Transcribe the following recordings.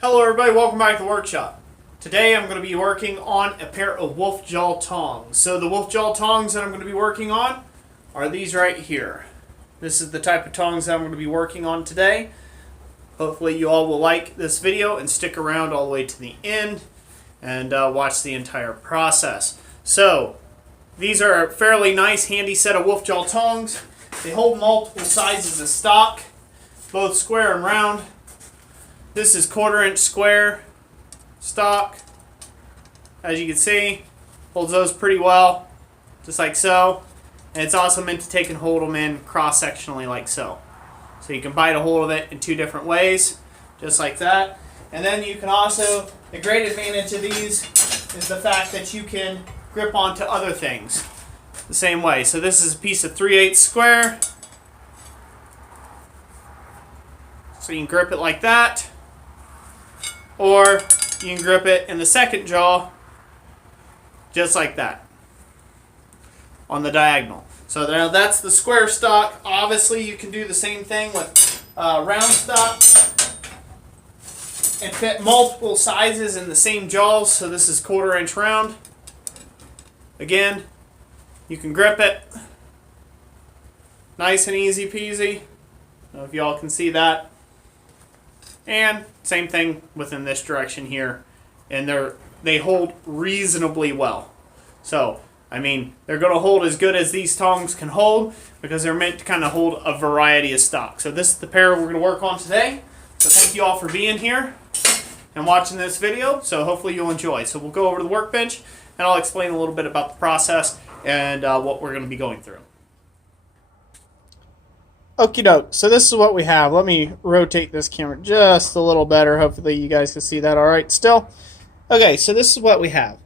Hello everybody, welcome back to the workshop. Today I'm going to be working on a pair of wolf jaw tongs. So the wolf jaw tongs that I'm going to be working on are these right here. This is the type of tongs that I'm going to be working on today. Hopefully you all will like this video and stick around all the way to the end and watch the entire process. So these are a fairly nice handy set of wolf jaw tongs. They hold multiple sizes of stock, both square and round. This is 1/4 inch square stock. As you can see, holds those pretty well, just like so. And it's also meant to take and hold them in cross-sectionally like so. So you can bite a hold of it in two different ways, just like that. And then you can also, the great advantage of these is the fact that you can grip onto other things the same way. So this is a piece of 3/8 square. So you can grip it like that. Or you can grip it in the second jaw, just like that, on the diagonal. So now that's the square stock. Obviously you can do the same thing with round stock and fit multiple sizes in the same jaws. So this is 1/4 inch round. Again, you can grip it. Nice and easy peasy. I don't know if y'all can see that. And same thing within this direction here, and they hold reasonably well. So I mean, they're going to hold as good as these tongs can hold because they're meant to kind of hold a variety of stock. So this is the pair we're going to work on today. So thank you all for being here and watching this video. So hopefully you'll enjoy. So we'll go over to the workbench and I'll explain a little bit about the process and what we're going to be going through. Okie doke, so this is what we have. Let me rotate this camera just a little better. Hopefully you guys can see that all right still. Okay, so this is what we have.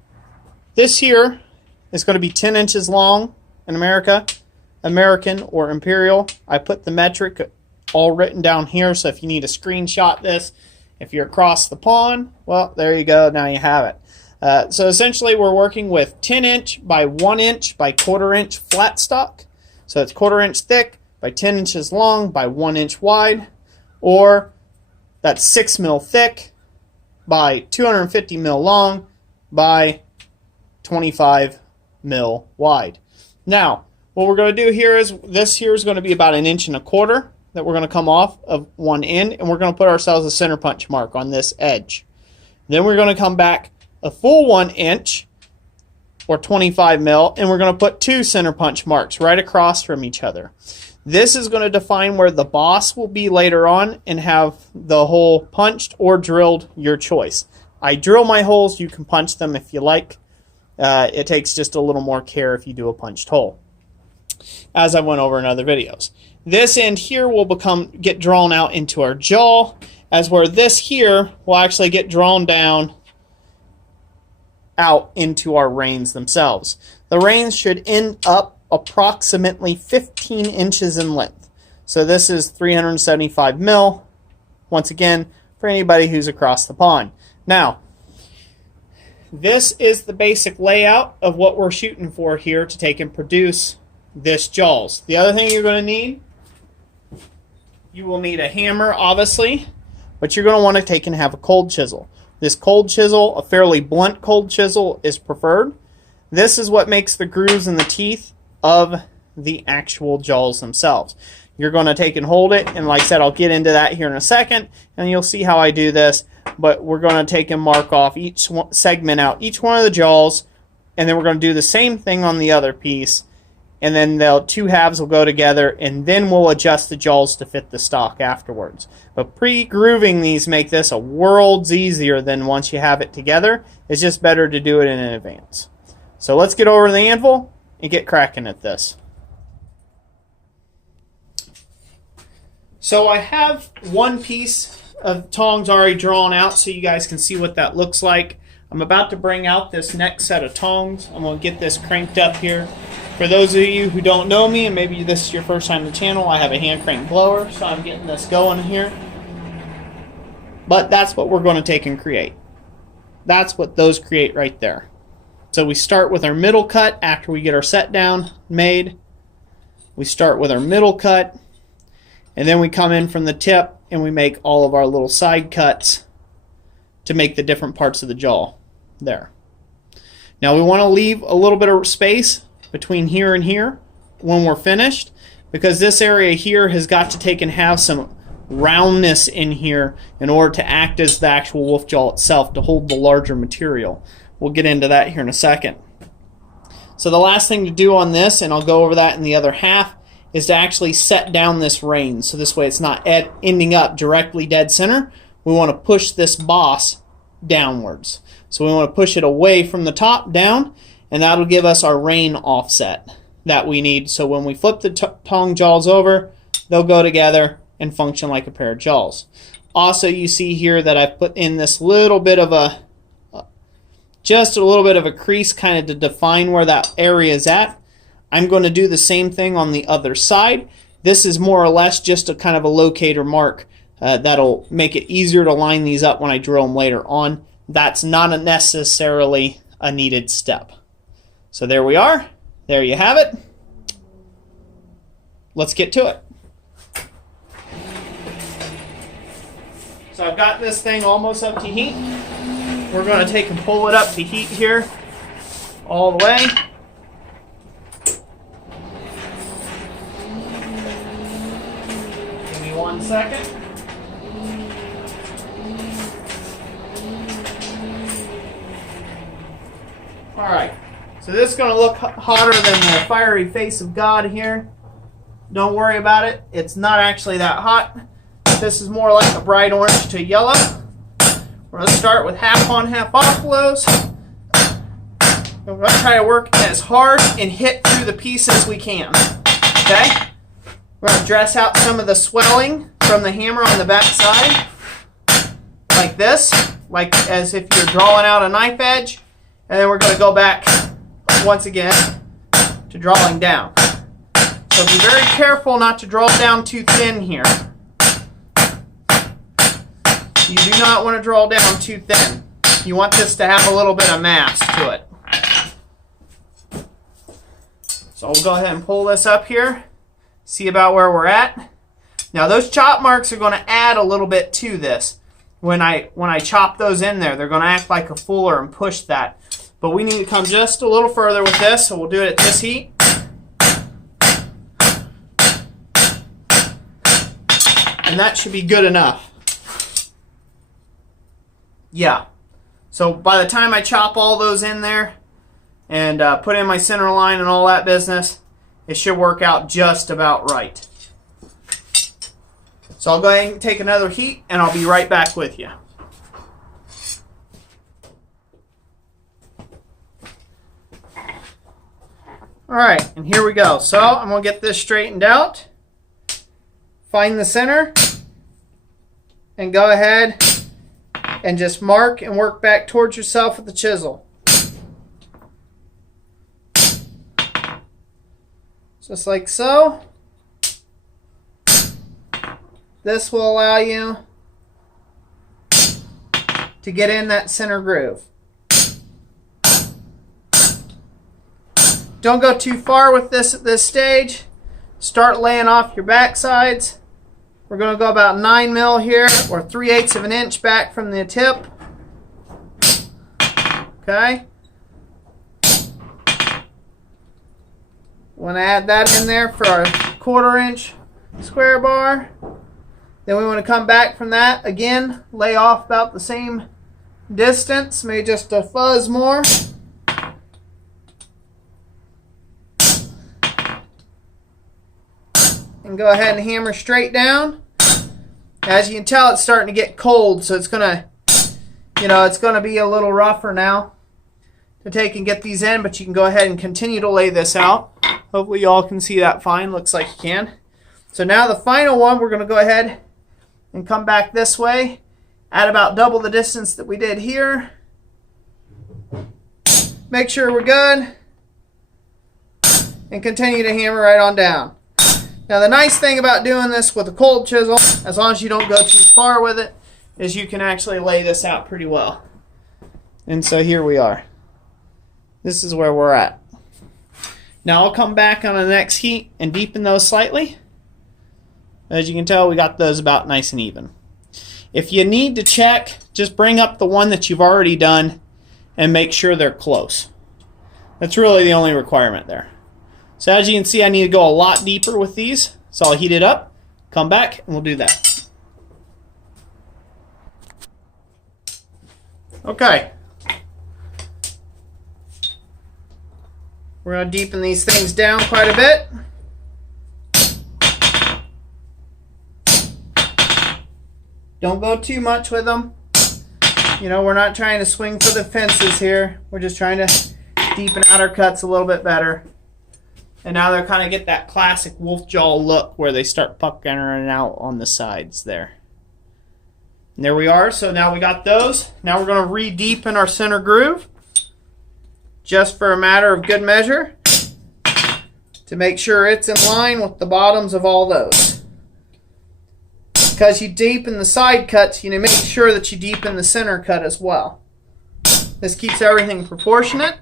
This here is going to be 10 inches long in American or Imperial. I put the metric all written down here, so if you need to screenshot this, if you're across the pond, well, there you go, now you have it. So essentially we're working with 10 inch by 1 inch by 1/4 inch flat stock. So it's 1/4 inch thick by 10 inches long by 1 inch wide, or that's 6 mil thick by 250 mil long by 25 mil wide. Now, what we're going to do here is, this here is going to be about 1.25 inches that we're going to come off of one end, and we're going to put ourselves a center punch mark on this edge. Then we're going to come back a full 1 inch or 25 mil, and we're going to put 2 center punch marks right across from each other. This is going to define where the boss will be later on and have the hole punched or drilled, your choice. I drill my holes, you can punch them if you like. It takes just a little more care if you do a punched hole, as I went over in other videos. This end here will get drawn out into our jaw, as where this here will actually get drawn down out into our reins themselves. The reins should end up approximately 15 inches in length. So this is 375 mil, once again, for anybody who's across the pond. Now, this is the basic layout of what we're shooting for here to take and produce this jaws. The other thing you're going to need, you will need a hammer, obviously, but you're going to want to take and have a cold chisel. This cold chisel, a fairly blunt cold chisel, is preferred. This is what makes the grooves in the teeth of the actual jaws themselves. You're going to take and hold it, and like I said, I'll get into that here in a second, and you'll see how I do this. But we're going to take and mark off each one, segment out each one of the jaws, and then we're going to do the same thing on the other piece, and then the two halves will go together, and then we'll adjust the jaws to fit the stock afterwards. But pre-grooving these make this a worlds easier than once you have it together. It's just better to do it in advance. So let's get over to the anvil and get cracking at this. So I have one piece of tongs already drawn out so you guys can see what that looks like. I'm about to bring out this next set of tongs. I'm going to get this cranked up here. For those of you who don't know me, and maybe this is your first time on the channel, I have a hand crank blower, so I'm getting this going here. But that's what we're going to take and create. That's what those create right there. So we start with our middle cut after we get our set down made. We start with our middle cut, and then we come in from the tip and we make all of our little side cuts to make the different parts of the jaw there. Now we want to leave a little bit of space between here and here when we're finished, because this area here has got to take and have some roundness in here in order to act as the actual wolf jaw itself to hold the larger material. We'll get into that here in a second. So the last thing to do on this, and I'll go over that in the other half, is to actually set down this rein. So this way it's not ending up directly dead center. We want to push this boss downwards. So we want to push it away from the top down, and that'll give us our rein offset that we need. So when we flip the tong jaws over, they'll go together and function like a pair of jaws. Also, you see here that I've put in this little bit of just a little bit of a crease kind of to define where that area is at. I'm going to do the same thing on the other side. This is more or less just a kind of a locator mark that'll make it easier to line these up when I drill them later on. That's not necessarily a needed step. So there we are. There you have it. Let's get to it. So I've got this thing almost up to heat. We're going to take and pull it up to heat here all the way. Give me 1 second. Alright, so this is going to look hotter than the fiery face of God here. Don't worry about it. It's not actually that hot. This is more like a bright orange to yellow. We're going to start with half on, half off blows. We're going to try to work as hard and hit through the piece as we can. Okay? We're going to dress out some of the swelling from the hammer on the back side. Like this. Like as if you're drawing out a knife edge. And then we're going to go back once again to drawing down. So be very careful not to draw down too thin here. You do not want to draw down too thin. You want this to have a little bit of mass to it. So we'll go ahead and pull this up here. See about where we're at. Now those chop marks are going to add a little bit to this. When I chop those in there, they're going to act like a fuller and push that. But we need to come just a little further with this, so we'll do it at this heat. And that should be good enough. Yeah. So by the time I chop all those in there and put in my center line and all that business, it should work out just about right. So I'll go ahead and take another heat, and I'll be right back with you. Alright, and here we go. So I'm going to get this straightened out. Find the center. And go ahead and just mark and work back towards yourself with the chisel. Just like so. This will allow you to get in that center groove. Don't go too far with this at this stage. Start laying off your back sides. We're going to go about 9 mil here, or 3/8 of an inch back from the tip. Okay. Want to add that in there for our 1/4 inch square bar. Then we want to come back from that again, lay off about the same distance, maybe just a fuzz more. And go ahead and hammer straight down. As you can tell, it's starting to get cold, so it's gonna, it's gonna be a little rougher now to take and get these in, but you can go ahead and continue to lay this out. Hopefully you all can see that fine. Looks like you can. So now the final one, we're gonna go ahead and come back this way at about double the distance that we did here. Make sure we're good. And continue to hammer right on down. Now the nice thing about doing this with a cold chisel, as long as you don't go too far with it, is you can actually lay this out pretty well. And so here we are. This is where we're at. Now I'll come back on the next heat and deepen those slightly. As you can tell, we got those about nice and even. If you need to check just bring up the one that you've already done and make sure they're close. That's really the only requirement there. So as you can see, I need to go a lot deeper with these. So I'll heat it up, come back, and we'll do that. Okay. We're going to deepen these things down quite a bit. Don't go too much with them. You know, we're not trying to swing for the fences here. We're just trying to deepen out our cuts a little bit better. And now they're kind of get that classic wolf jaw look where they start puckering out on the sides there. And there we are. So now we got those. Now we're going to re-deepen our center groove, just for a matter of good measure, to make sure it's in line with the bottoms of all those. Because you deepen the side cuts, you need to make sure that you deepen the center cut as well. This keeps everything proportionate.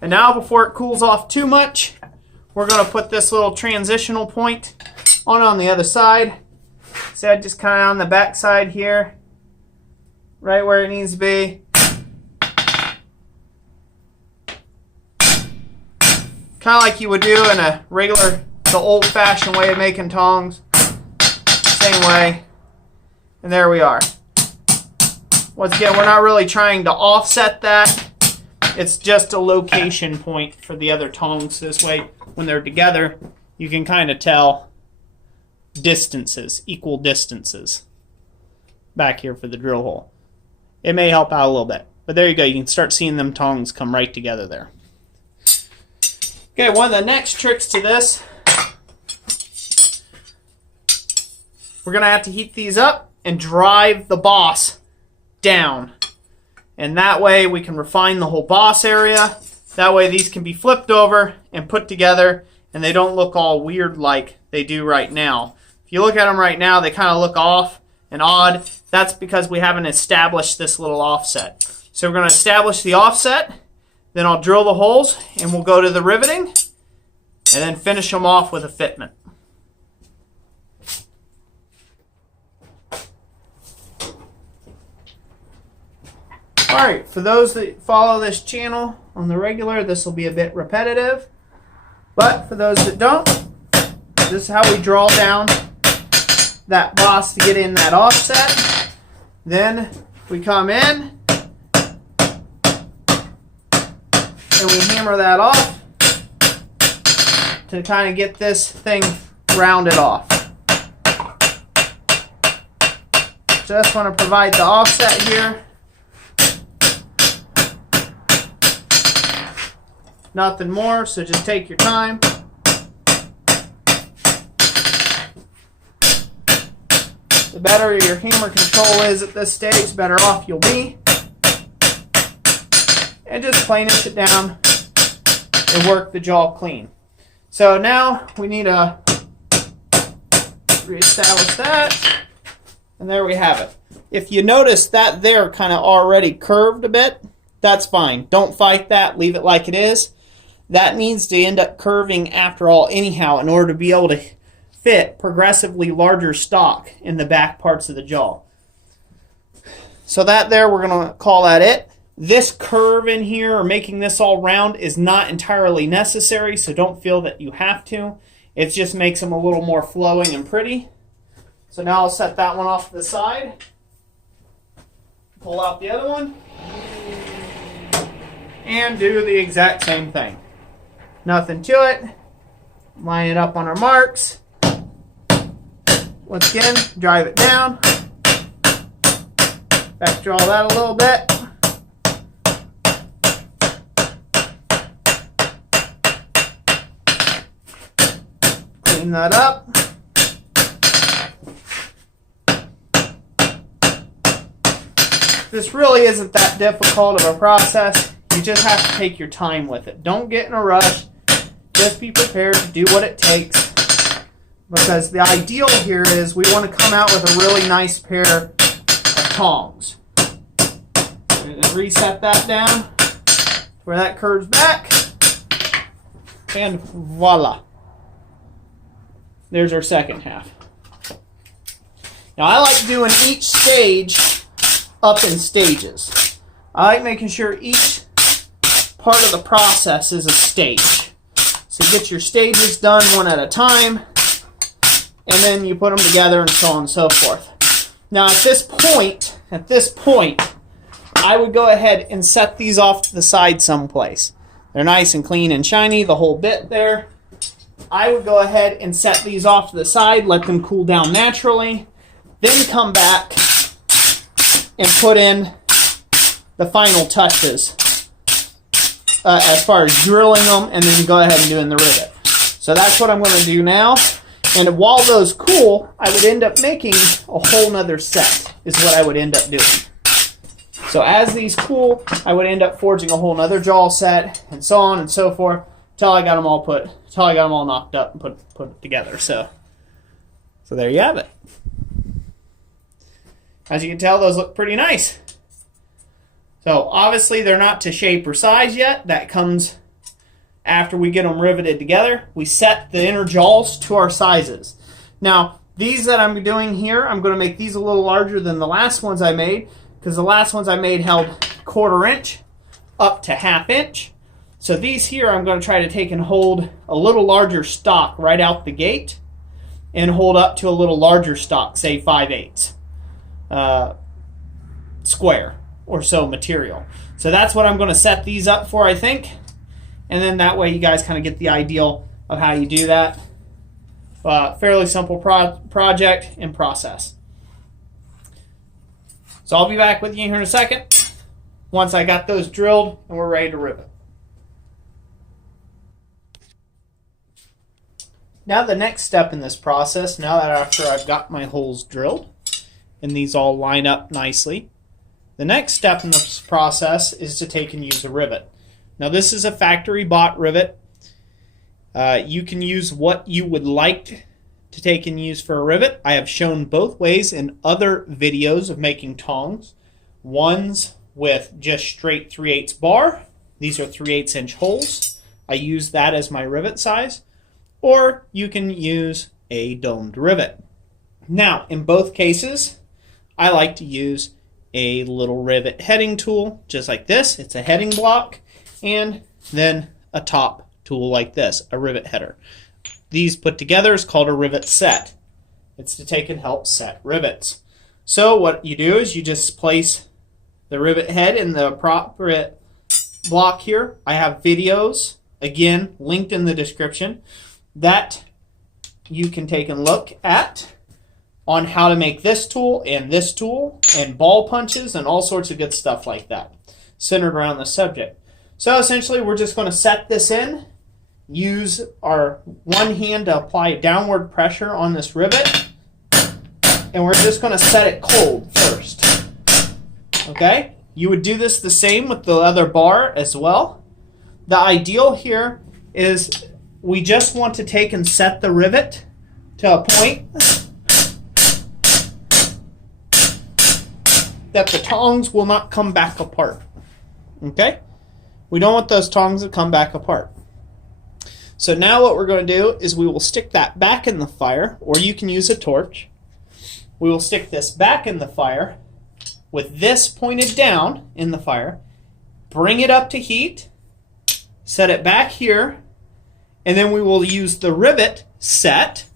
And now, before it cools off too much, we're going to put this little transitional point on the other side. So just kind of on the back side here, right where it needs to be. Kind of like you would do in a regular, the old-fashioned way of making tongs. Same way. And there we are. Once again, we're not really trying to offset that. It's just a location point for the other tongs. This way, when they're together, you can kind of tell distances, equal distances back here for the drill hole. It may help out a little bit. But there you go. You can start seeing them tongs come right together there. Okay, one of the next tricks to this, we're going to have to heat these up and drive the boss down. And that way we can refine the whole boss area. That way these can be flipped over and put together and they don't look all weird like they do right now. If you look at them right now, they kind of look off and odd. That's because we haven't established this little offset. So we're going to establish the offset, then I'll drill the holes and we'll go to the riveting and then finish them off with a fitment. Alright, for those that follow this channel on the regular, this will be a bit repetitive. But for those that don't, this is how we draw down that boss to get in that offset. Then we come in and we hammer that off to kind of get this thing rounded off. Just want to provide the offset here. Nothing more, so just take your time. The better your hammer control is at this stage, the better off you'll be. And just planish it down and work the jaw clean. So now we need to reestablish that. And there we have it. If you notice that there kind of already curved a bit, that's fine. Don't fight that. Leave it like it is. That needs to end up curving after all anyhow in order to be able to fit progressively larger stock in the back parts of the jaw. So that there, we're going to call that it. This curve in here, or making this all round, is not entirely necessary, so don't feel that you have to. It just makes them a little more flowing and pretty. So now I'll set that one off to the side. Pull out the other one. And do the exact same thing. Nothing to it. Line it up on our marks. Once again, drive it down. Back draw that a little bit. Clean that up. This really isn't that difficult of a process. You just have to take your time with it. Don't get in a rush. Just be prepared to do what it takes. Because the ideal here is we want to come out with a really nice pair of tongs. We're going to reset that down where that curves back. And voila. There's our second half. Now I like doing each stage up in stages. I like making sure each part of the process is a stage. So get your stages done one at a time, and then you put them together and so on and so forth. Now at this point, I would go ahead and set these off to the side someplace. They're nice and clean and shiny, the whole bit there. I would go ahead and set these off to the side, let them cool down naturally, then come back and put in the final touches as far as drilling them, and then go ahead and doing the rivet. So that's what I'm going to do now. And while those cool, I would end up making a whole nother set, is what I would end up doing. So as these cool, I would end up forging a whole nother jaw set, and so on and so forth, till I got them all knocked up and put it together. So there you have it. As you can tell, those look pretty nice. So obviously they're not to shape or size yet. That comes after we get them riveted together. We set the inner jaws to our sizes. Now, these that I'm doing here, I'm going to make these a little larger than the last ones I made, because the last ones I made held 1/4 inch up to 1/2 inch. So these here, I'm going to try to take and hold a little larger stock right out the gate, and hold up to a little larger stock, say 5/8 square or so material. So that's what I'm going to set these up for, I think. And then that way you guys kind of get the ideal of how you do that. Fairly simple project and process. So I'll be back with you here in a second once I got those drilled and we're ready to rivet. Now the next step in this process, now that after I've got my holes drilled and these all line up nicely, the next step in this process is to take and use a rivet. Now this is a factory bought rivet. You can use what you would like to take and use for a rivet. I have shown both ways in other videos of making tongs. One's with just straight 3/8 bar. These are 3/8 inch holes. I use that as my rivet size. Or you can use a domed rivet. Now, in both cases, I like to use a little rivet heading tool, just like this. It's a heading block, and then a top tool like this, a rivet header. These put together is called a rivet set. It's to take and help set rivets. So what you do is you just place the rivet head in the appropriate block here. I have videos, again, linked in the description, that you can take and look at on how to make this tool and ball punches and all sorts of good stuff like that centered around the subject. So essentially we're just going to set this in, use our one hand to apply downward pressure on this rivet, and we're just going to set it cold first. Okay? You would do this the same with the other bar as well. The ideal here is we just want to take and set the rivet to a point that the tongs will not come back apart. Okay? We don't want those tongs to come back apart. So now what we're going to do is we will stick that back in the fire, or you can use a torch. We will stick this back in the fire with this pointed down in the fire, bring it up to heat, set it back here, and then we will use the rivet set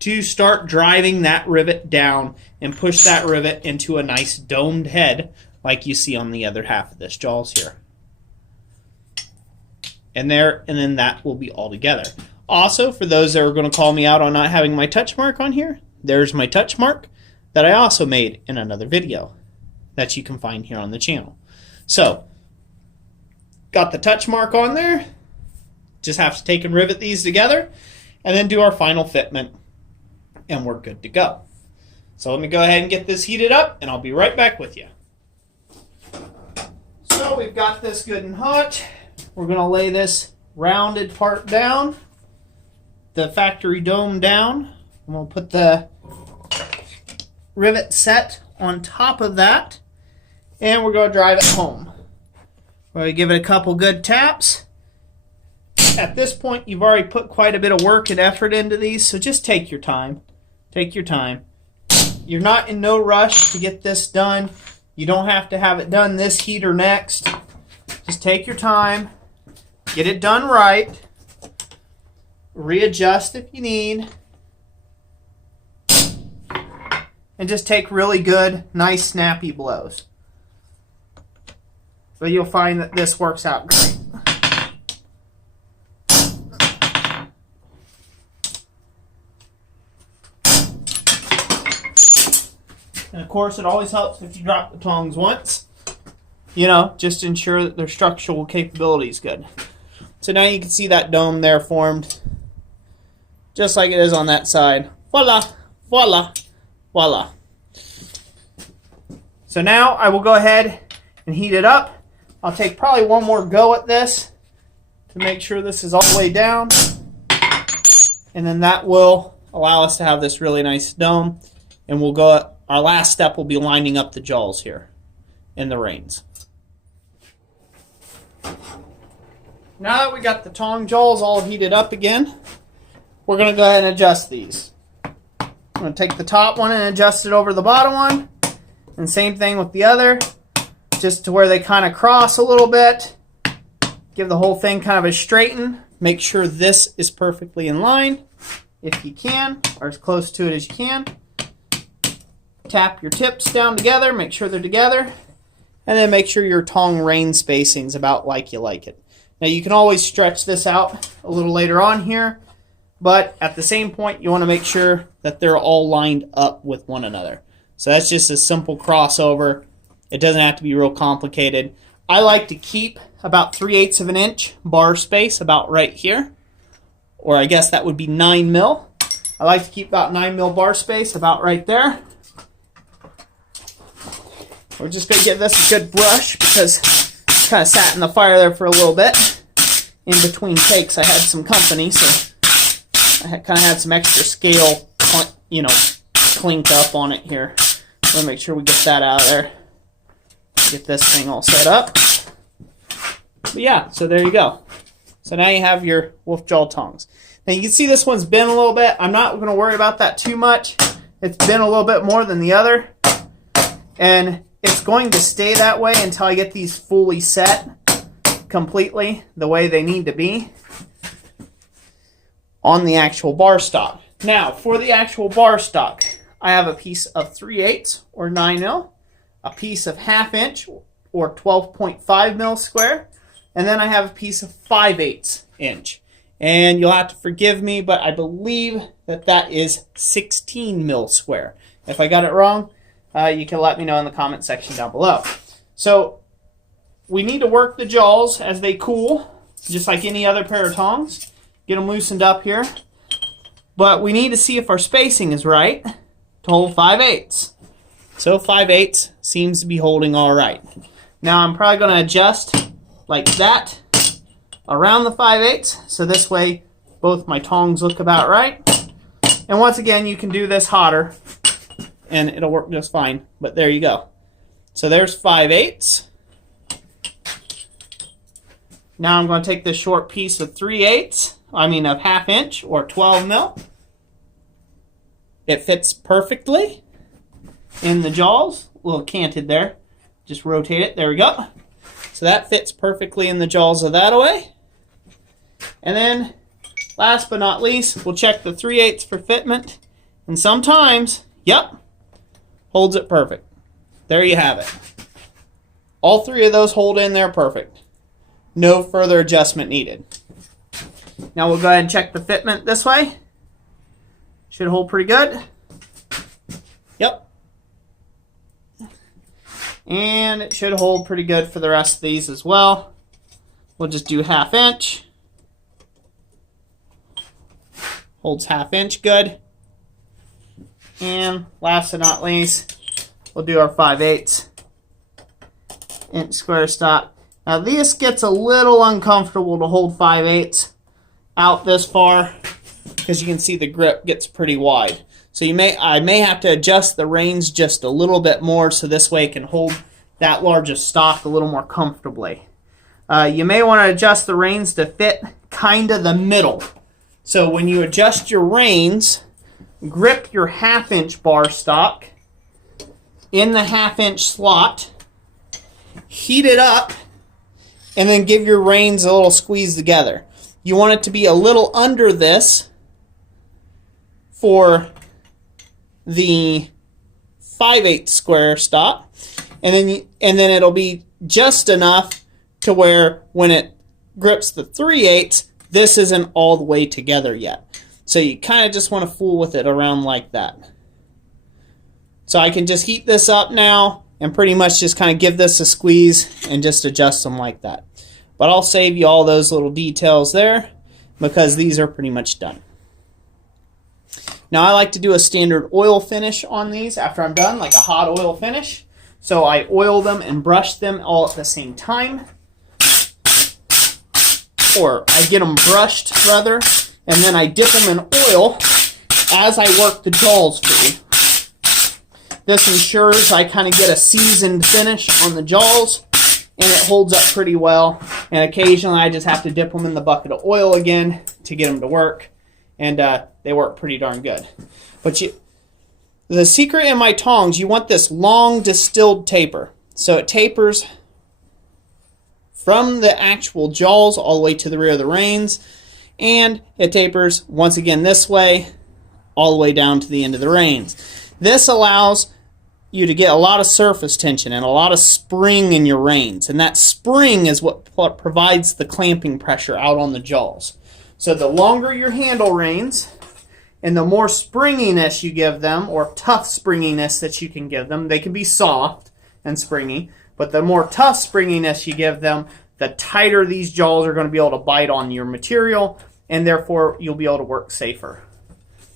to start driving that rivet down and push that rivet into a nice domed head like you see on the other half of this jaws here. And then that will be all together. Also, for those that are going to call me out on not having my touch mark on here, there's my touch mark that I also made in another video that you can find here on the channel. So, got the touch mark on there. Just have to take and rivet these together and then do our final fitment, and we're good to go. So let me go ahead and get this heated up, and I'll be right back with you. So we've got this good and hot. We're going to lay this rounded part down, the factory dome down, and we'll put the rivet set on top of that, and we're going to drive it home. We're going to give it a couple good taps. At this point, you've already put quite a bit of work and effort into these, so just take your time. Take your time. you're not in no rush to get this done. You don't have to have it done this heat or next. Just take your time, get it done right, readjust if you need, and just take really good, nice, snappy blows. But you'll find that this works out great. And of course, it always helps if you drop the tongs once. You know, just to ensure that their structural capability is good. So now you can see that dome there formed, just like it is on that side. Voila, voila, voila. So now I will go ahead and heat it up. I'll take probably one more go at this to make sure this is all the way down. And then that will allow us to have this really nice dome. And we'll go, our last step will be lining up the jaws here in the reins. Now that we got the tong jaws all heated up again, we're going to go ahead and adjust these. I'm going to take the top one and adjust it over the bottom one. And same thing with the other, just to where they kind of cross a little bit. Give the whole thing kind of a straighten. Make sure this is perfectly in line, if you can, or as close to it as you can. Tap your tips down together, make sure they're together, and then make sure your tong rein spacing is about like you like it. Now you can always stretch this out a little later on here, but at the same point you want to make sure that they're all lined up with one another. So that's just a simple crossover. It doesn't have to be real complicated. I like to keep about 3/8 of an inch bar space about right here, or I guess that would be 9 mil. I like to keep about 9 mil bar space about right there. We're just going to give this a good brush because it kind of sat in the fire there for a little bit. In between takes, I had some company, so I kind of had some extra scale, you know, clinked up on it here. So make sure we get that out of there. Get this thing all set up. But yeah, so there you go. So now you have your wolf jaw tongs. Now you can see this one's bent a little bit. I'm not going to worry about that too much. It's bent a little bit more than the other. And it's going to stay that way until I get these fully set completely the way they need to be on the actual bar stock. Now, for the actual bar stock, I have a piece of 3/8 or 9 mil, a piece of 1/2 inch or 12.5 mil square, and then I have a piece of 5/8 inch. And you'll have to forgive me, but I believe that that is 16 mil square. If I got it wrong, you can let me know in the comment section down below. So we need to work the jaws as they cool, just like any other pair of tongs. Get them loosened up here. But we need to see if our spacing is right to hold 5/8. So 5/8 seems to be holding all right. Now I'm probably going to adjust like that around the 5/8, so this way both my tongs look about right. And once again, you can do this hotter and it'll work just fine. But there you go. So there's 5/8. Now I'm going to take this short piece of 3/8, of 1/2 inch or 12 mil. It fits perfectly in the jaws. A little canted there. Just rotate it. There we go. So that fits perfectly in the jaws of that away. And then, last but not least, we'll check the 3/8 for fitment. And sometimes, yep, holds it perfect. There you have it. All three of those hold in there perfect. No further adjustment needed. Now we'll go ahead and check the fitment this way. Should hold pretty good. Yep. And it should hold pretty good for the rest of these as well. We'll just do 1/2 inch. Holds 1/2 inch good. And last but not least, we'll do our 5/8 inch square stock. Now this gets a little uncomfortable to hold 5/8 out this far because you can see the grip gets pretty wide. So I may have to adjust the reins just a little bit more so this way it can hold that large of stock a little more comfortably. You may want to adjust the reins to fit kind of the middle. So when you adjust your reins, grip your 1/2 inch bar stock in the 1/2 inch slot, heat it up, and then give your reins a little squeeze together. You want it to be a little under this for the 5/8 square stop, and then it'll be just enough to where when it grips the 3/8, this isn't all the way together yet. So you kind of just want to fool with it around like that. So I can just heat this up now and pretty much just kind of give this a squeeze and just adjust them like that. But I'll save you all those little details there because these are pretty much done. Now I like to do a standard oil finish on these after I'm done, like a hot oil finish. So I oil them and brush them all at the same time. Or I get them brushed rather, and then I dip them in oil as I work the jaws through. This ensures I kind of get a seasoned finish on the jaws, and it holds up pretty well. And occasionally I just have to dip them in the bucket of oil again to get them to work, and they work pretty darn good. But the secret in my tongs, you want this long distilled taper. So it tapers from the actual jaws all the way to the rear of the reins, and it tapers once again this way all the way down to the end of the reins. This allows you to get a lot of surface tension and a lot of spring in your reins, and that spring is what provides the clamping pressure out on the jaws. So the longer your handle reins and the more springiness you give them, or tough springiness that you can give them, they can be soft and springy, but the more tough springiness you give them, the tighter these jaws are going to be able to bite on your material, and therefore you'll be able to work safer.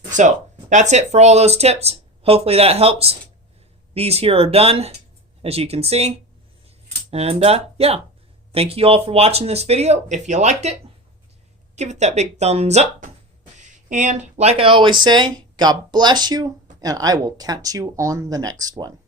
So that's it for all those tips. Hopefully that helps. These here are done, as you can see. And yeah, thank you all for watching this video. If you liked it, give it that big thumbs up. And like I always say, God bless you, and I will catch you on the next one.